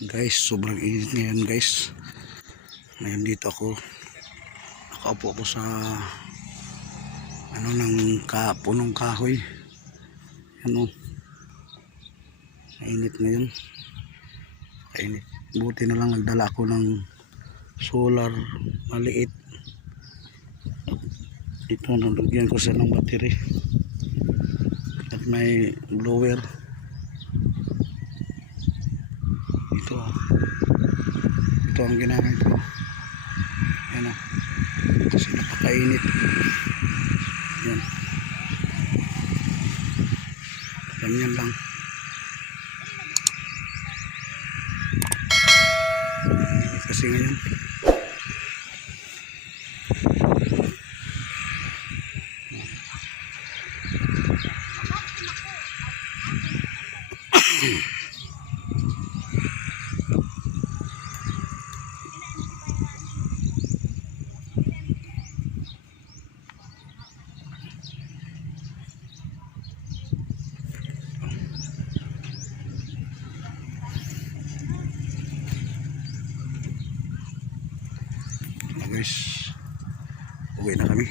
guys sobrang init ngayon guys. Ngayon dito ako. Nakaupo ako sa ano ng ka, punong kahoy. Ano mainit ngayon. Mainit. Buti na lang nagdala ako ng solar maliit. Ito nalagyan ko siya ng battery. At may blower ito. Ito ang ginamit ko. Yan o. Kasi napakainit. Yan ganyan lang. Kasi ngayon. Ano guys. Uwi na kami.